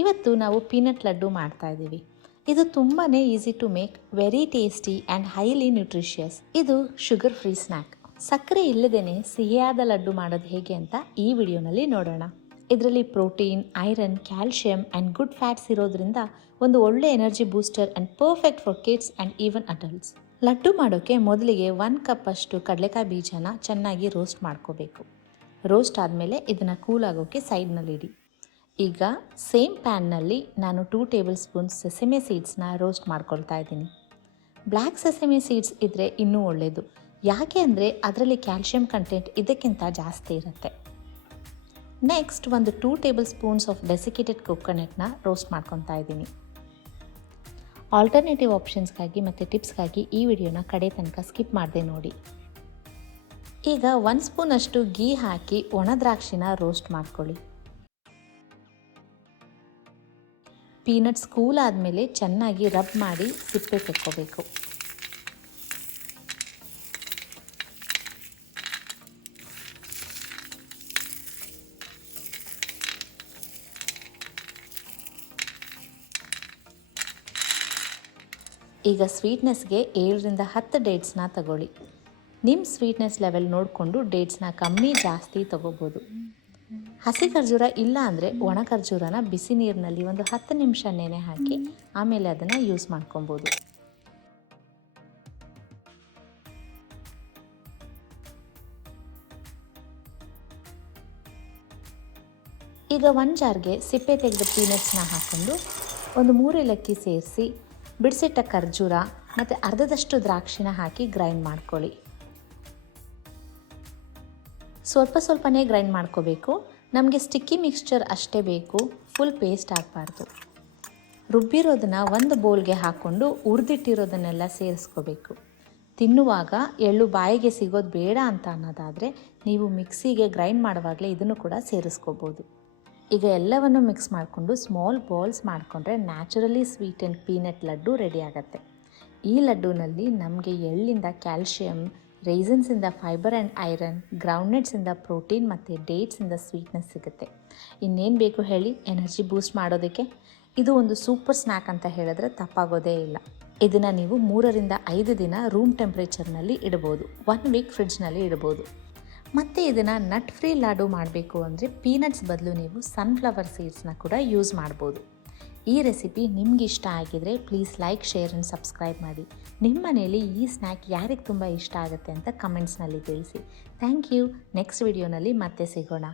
ಇವತ್ತು ನಾವು ಪೀನಟ್ ಲಡ್ಡು ಮಾಡ್ತಾ ಇದ್ದೀವಿ. ಇದು ತುಂಬಾ easy to make, very tasty and highly nutritious. ಇದು ಶುಗರ್ ಫ್ರೀ ಸ್ನ್ಯಾಕ್. ಸಕ್ಕರೆ ಇಲ್ಲದೇ ಸಿಹಿಯಾದ ಲಡ್ಡು ಮಾಡೋದು ಹೇಗೆ ಅಂತ ಈ ವಿಡಿಯೋನಲ್ಲಿ ನೋಡೋಣ. ಇದರಲ್ಲಿ protein, iron, calcium and good fats ಇರೋದ್ರಿಂದ ಒಂದು ಒಳ್ಳೆ energy booster and perfect for kids and even adults. Laddu ಮಾಡೋಕ್ಕೆ ಮೊದಲಿಗೆ 1 ಕಪ್ ಅಷ್ಟು ಕಡಲೆಕಾಯಿ ಬೀಜನ ಚೆನ್ನಾಗಿ ರೋಸ್ಟ್ ಮಾಡ್ಕೋಬೇಕು. ರೋಸ್ಟ್ ಆದಮೇಲೆ ಇದನ್ನು ಕೂಲ್ ಆಗೋಕ್ಕೆ ಸೈಡ್ನಲ್ಲಿಡಿ. ಈಗ ಸೇಮ್ ಪ್ಯಾನ್ನಲ್ಲಿ ನಾನು 2 ಟೇಬಲ್ ಸ್ಪೂನ್ಸ್ ಸೆಸಮೆ ಸೀಡ್ಸ್ನ ರೋಸ್ಟ್ ಮಾಡ್ಕೊಳ್ತಾ ಇದ್ದೀನಿ. ಬ್ಲ್ಯಾಕ್ ಸೆಸಮೆ ಸೀಡ್ಸ್ ಇದ್ದರೆ ಇನ್ನೂ ಒಳ್ಳೆಯದು. ಯಾಕೆ ಅಂದರೆ ಅದರಲ್ಲಿ ಕ್ಯಾಲ್ಶಿಯಂ ಕಂಟೆಂಟ್ ಇದಕ್ಕಿಂತ ಜಾಸ್ತಿ ಇರುತ್ತೆ. ನೆಕ್ಸ್ಟ್ ಒಂದು 2 ಟೇಬಲ್ ಸ್ಪೂನ್ಸ್ ಆಫ್ ಡೆಸಿಕೇಟೆಡ್ ಕೊಕೊನಟ್ನ ರೋಸ್ಟ್ ಮಾಡ್ಕೊತಾ ಇದ್ದೀನಿ. ಆಲ್ಟರ್ನೇಟಿವ್ ಆಪ್ಷನ್ಸ್ಗಾಗಿ ಮತ್ತು ಟಿಪ್ಸ್ಗಾಗಿ ಈ ವಿಡಿಯೋನ ಕಡೆ ತನಕ ಸ್ಕಿಪ್ ಮಾಡದೆ ನೋಡಿ. ಈಗ 1 ಸ್ಪೂನ್ ಅಷ್ಟು ಗೀ ಹಾಕಿ ಒಣ ದ್ರಾಕ್ಷಿನ ರೋಸ್ಟ್ ಮಾಡ್ಕೊಳ್ಳಿ. ಪೀನಟ್ಸ್ ಕೂಲ್ ಆದಮೇಲೆ ಚೆನ್ನಾಗಿ ರಬ್ ಮಾಡಿ ಸಿಪ್ಪೆ ತೆಕ್ಕೋಬೇಕು. ಈಗ ಸ್ವೀಟ್ನೆಸ್ಗೆ 7ರಿಂದ 10 ಡೇಟ್ಸ್ನ ತಗೊಳ್ಳಿ. ನಿಮ್ಮ ಸ್ವೀಟ್ನೆಸ್ ಲೆವೆಲ್ ನೋಡಿಕೊಂಡು ಡೇಟ್ಸ್ನ ಕಮ್ಮಿ ಜಾಸ್ತಿ ತಗೋಬೋದು. ಹಸಿ ಖರ್ಜೂರ ಇಲ್ಲ ಅಂದರೆ ಒಣ ಖರ್ಜೂರನ ಬಿಸಿ ನೀರಿನಲ್ಲಿ ಒಂದು 10 ನಿಮಿಷ ನೆನೆ ಹಾಕಿ ಆಮೇಲೆ ಅದನ್ನು ಯೂಸ್ ಮಾಡ್ಕೊಬೋದು. ಈಗ 1 ಜಾರ್ಗೆ ಸಿಪ್ಪೆ ತೆಗೆದ ಪೀನಟ್ಸ್ನ ಹಾಕ್ಕೊಂಡು ಒಂದು 3 ಏಲಕ್ಕಿ ಸೇರಿಸಿ ಬಿಡಿಸಿಟ್ಟ ಖರ್ಜೂರ ಮತ್ತು ಅರ್ಧದಷ್ಟು ದ್ರಾಕ್ಷಿನ ಹಾಕಿ ಗ್ರೈಂಡ್ ಮಾಡ್ಕೊಳ್ಳಿ. ಸ್ವಲ್ಪನೇ ಗ್ರೈಂಡ್ ಮಾಡ್ಕೋಬೇಕು. ನಮಗೆ ಸ್ಟಿಕ್ಕಿ ಮಿಕ್ಸ್ಚರ್ ಅಷ್ಟೇ ಬೇಕು, ಫುಲ್ ಪೇಸ್ಟ್ ಆಗಬಾರ್ದು. ರುಬ್ಬಿರೋದನ್ನು ಒಂದು ಬೌಲ್ಗೆ ಹಾಕ್ಕೊಂಡು ಹುರಿದಿಟ್ಟಿರೋದನ್ನೆಲ್ಲ ಸೇರಿಸ್ಕೋಬೇಕು. ತಿನ್ನುವಾಗ ಎಳ್ಳು ಬಾಯಿಗೆ ಸಿಗೋದು ಬೇಡ ಅಂತ ಅನ್ನೋದಾದರೆ ನೀವು ಮಿಕ್ಸಿಗೆ ಗ್ರೈಂಡ್ ಮಾಡುವಾಗಲೇ ಇದನ್ನು ಕೂಡ ಸೇರಿಸ್ಕೋಬೋದು. ಈಗ ಎಲ್ಲವನ್ನು ಮಿಕ್ಸ್ ಮಾಡಿಕೊಂಡು ಸ್ಮಾಲ್ ಬಾಲ್ಸ್ ಮಾಡಿಕೊಂಡ್ರೆ naturally sweet and peanut laddu ready ಆಗುತ್ತೆ. ಈ ಲಡ್ಡುನಲ್ಲಿ ನಮಗೆ ಎಳ್ಳಿಂದ ಕ್ಯಾಲ್ಶಿಯಂ, ರೈಸನ್ಸಿಂದ ಫೈಬರ್ ಆ್ಯಂಡ್ ಐರನ್, ಗ್ರೌಂಡ್ನಟ್ಸಿಂದ ಪ್ರೋಟೀನ್ ಮತ್ತು ಡೇಟ್ಸಿಂದ ಸ್ವೀಟ್ನೆಸ್ ಸಿಗುತ್ತೆ. ಇನ್ನೇನು ಬೇಕು ಹೇಳಿ ಎನರ್ಜಿ ಬೂಸ್ಟ್ ಮಾಡೋದಕ್ಕೆ? ಇದು ಒಂದು ಸೂಪರ್ ಸ್ನ್ಯಾಕ್ ಅಂತ ಹೇಳಿದ್ರೆ ತಪ್ಪಾಗೋದೇ ಇಲ್ಲ. ಇದನ್ನು ನೀವು 3ರಿಂದ 5 ದಿನ ರೂಮ್ ಟೆಂಪ್ರೇಚರ್ನಲ್ಲಿ ಇಡ್ಬೋದು. 1 ವೀಕ್ ಫ್ರಿಡ್ಜ್ನಲ್ಲಿ ಇಡ್ಬೋದು. ಮತ್ತು ಇದನ್ನು ನಟ್ ಫ್ರೀ ಲಾಡು ಮಾಡಬೇಕು ಅಂದರೆ ಪೀನಟ್ಸ್ ಬದಲು ನೀವು ಸನ್ಫ್ಲವರ್ ಸೀಡ್ಸ್ನ ಕೂಡ ಯೂಸ್ ಮಾಡ್ಬೋದು. ಈ ರೆಸಿಪಿ ನಿಮ್ಗೆ ಇಷ್ಟ ಆಗಿದರೆ please like, share and subscribe ಮಾಡಿ. ನಿಮ್ಮ ಮನೆಯಲ್ಲಿ ಈ ಸ್ನ್ಯಾಕ್ ಯಾರಿಗೆ ತುಂಬ ಇಷ್ಟ ಆಗುತ್ತೆ ಅಂತ ಕಮೆಂಟ್ಸ್ನಲ್ಲಿ ತಿಳಿಸಿ. Thank you. ನೆಕ್ಸ್ಟ್ ವಿಡಿಯೋನಲ್ಲಿ ಮತ್ತೆ ಸಿಗೋಣ.